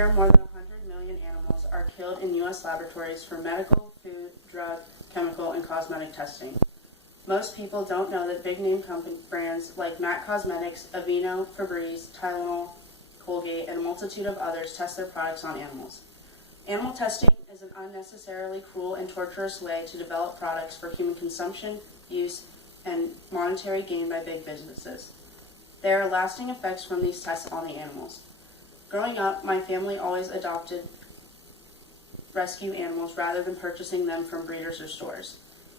More than 100 million animals are killed in U.S. laboratories for medical, food, drug, chemical, and cosmetic testing. Most people don't know that big-name company brands like MAC Cosmetics, Aveeno, Febreze, Tylenol, Colgate, and a multitude of others test their products on animals. Animal testing is an unnecessarily cruel and torturous way to develop products for human consumption, use, and monetary gain by big businesses. There are lasting effects from these tests on the animals. Growing up, my family always adopted rescue animals rather than purchasing them from breeders or stores.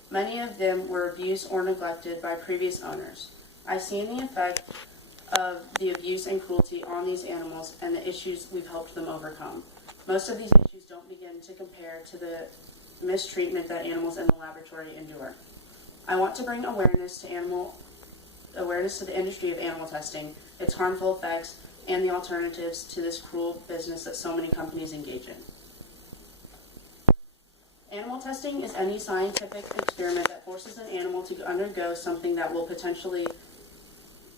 Many of them were abused or neglected by previous owners. I've seen the effect of the abuse and cruelty on these animals and the issues we've helped them overcome. Most of these issues don't begin to compare to the mistreatment that animals in the laboratory endure. I want to bring awareness to the industry of animal testing, its harmful effects, and the alternatives to this cruel business that so many companies engage in. Animal testing is any scientific experiment that forces an animal to undergo something that will potentially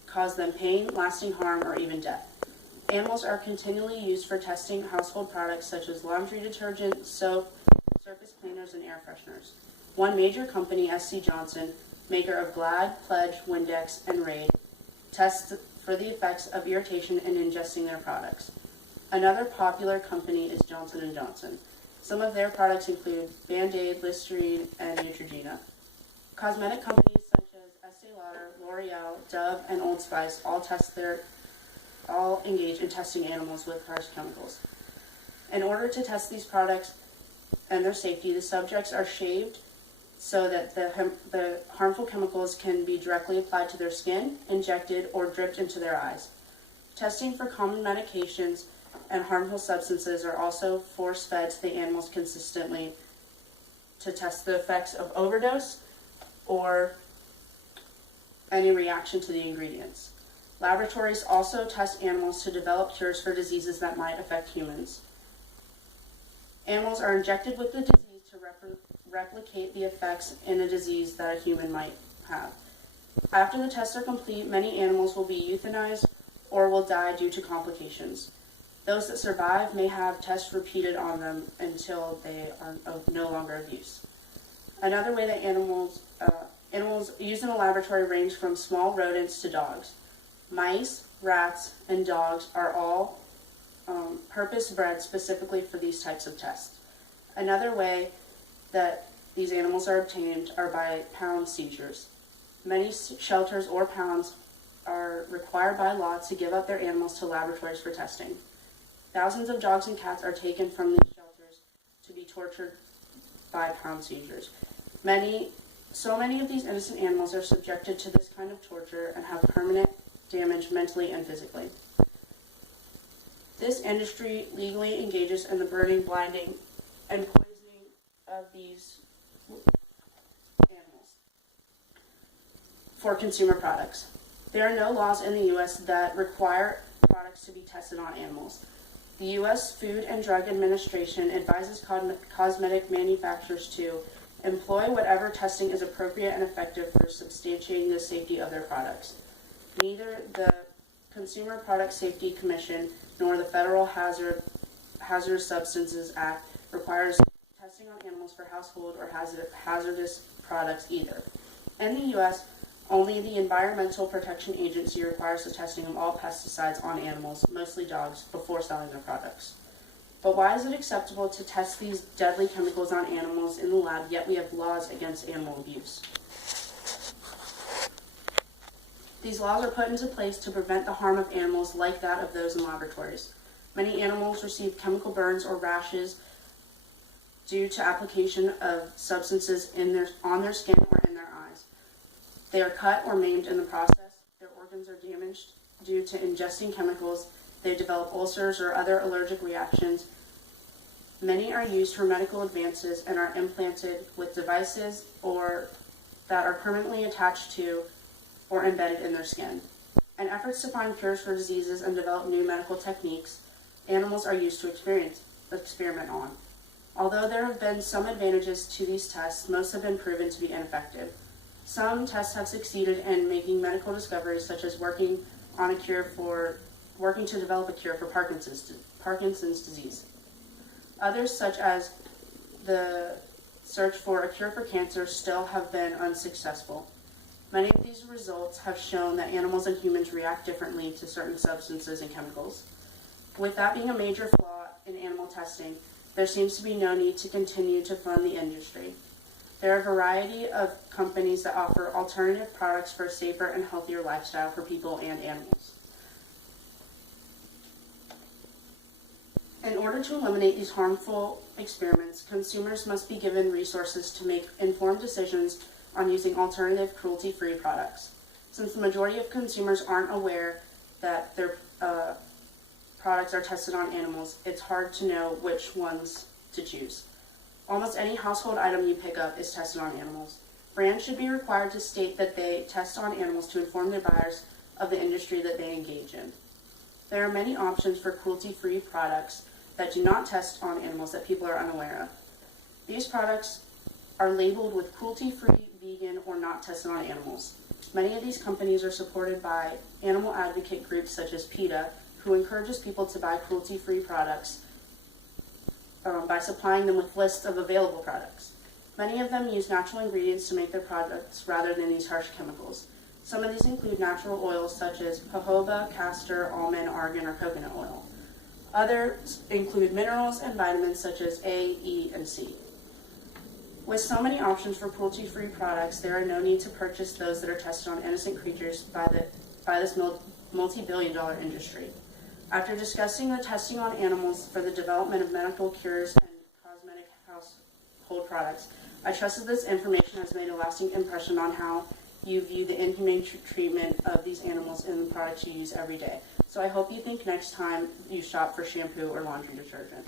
cause them pain, lasting harm, or even death. Animals are continually used for testing household products such as laundry detergent, soap, surface cleaners, and air fresheners. One major company, SC Johnson, maker of Glad, Pledge, Windex, and Raid, tests for the effects of irritation in ingesting their products. Another popular company is Johnson & Johnson. Some of their products include Band-Aid, Listerine, and Neutrogena. Cosmetic companies such as Estee Lauder, L'Oreal, Dove, and Old Spice all engage in testing animals with harsh chemicals. In order to test these products and their safety, the subjects are shaved so that the harmful chemicals can be directly applied to their skin, injected, or dripped into their eyes. Testing for common medications and harmful substances are also force-fed to the animals consistently to test the effects of overdose or any reaction to the ingredients. Laboratories also test animals to develop cures for diseases that might affect humans. Animals are injected with the disease to replicate the effects in a disease that a human might have. After the tests are complete, many animals will be euthanized or will die due to complications. Those that survive may have tests repeated on them until they are no longer of use. Another way that animals used in a laboratory range from small rodents to dogs. Mice, rats, and dogs are all purpose-bred specifically for these types of tests. Another way that these animals are obtained are by pound seizures. Many shelters or pounds are required by law to give up their animals to laboratories for testing. Thousands of dogs and cats are taken from these shelters to be tortured by pound seizures. So many of these innocent animals are subjected to this kind of torture and have permanent damage mentally and physically. This industry legally engages in the burning, blinding, and poisoning of these animals for consumer products. There are no laws in the U.S. that require products to be tested on animals. The U.S. Food and Drug Administration advises cosmetic manufacturers to employ whatever testing is appropriate and effective for substantiating the safety of their products. Neither the Consumer Product Safety Commission nor the Federal Hazardous Substances Act requires testing on animals for household or hazardous products either. In the U.S., only the Environmental Protection Agency requires the testing of all pesticides on animals, mostly dogs, before selling their products. But why is it acceptable to test these deadly chemicals on animals in the lab, yet we have laws against animal abuse? These laws are put into place to prevent the harm of animals like that of those in laboratories. Many animals receive chemical burns or rashes due to application of substances on their skin or in their eyes. They are cut or maimed in the process. Their organs are damaged due to ingesting chemicals. They develop ulcers or other allergic reactions. Many are used for medical advances and are implanted with devices that are permanently attached to or embedded in their skin. In efforts to find cures for diseases and develop new medical techniques, animals are used to experiment on. Although there have been some advantages to these tests, most have been proven to be ineffective. Some tests have succeeded in making medical discoveries, such as working to develop a cure for Parkinson's disease. Others, such as the search for a cure for cancer, still have been unsuccessful. Many of these results have shown that animals and humans react differently to certain substances and chemicals. With that being a major flaw in animal testing, there seems to be no need to continue to fund the industry. There are a variety of companies that offer alternative products for a safer and healthier lifestyle for people and animals. In order to eliminate these harmful experiments, consumers must be given resources to make informed decisions on using alternative cruelty-free products. Since the majority of consumers aren't aware that their products are tested on animals, it's hard to know which ones to choose. Almost any household item you pick up is tested on animals. Brands should be required to state that they test on animals to inform their buyers of the industry that they engage in. There are many options for cruelty-free products that do not test on animals that people are unaware of. These products are labeled with cruelty-free, vegan, or not tested on animals. Many of these companies are supported by animal advocate groups such as PETA, who encourages people to buy cruelty-free products by supplying them with lists of available products. Many of them use natural ingredients to make their products rather than these harsh chemicals. Some of these include natural oils such as jojoba, castor, almond, argan, or coconut oil. Others include minerals and vitamins such as A, E, and C. With so many options for cruelty-free products, there are no need to purchase those that are tested on innocent creatures by this multi-billion-dollar industry. After discussing the testing on animals for the development of medical cures and cosmetic household products, I trust that this information has made a lasting impression on how you view the inhumane treatment of these animals in the products you use every day. So I hope you think next time you shop for shampoo or laundry detergent.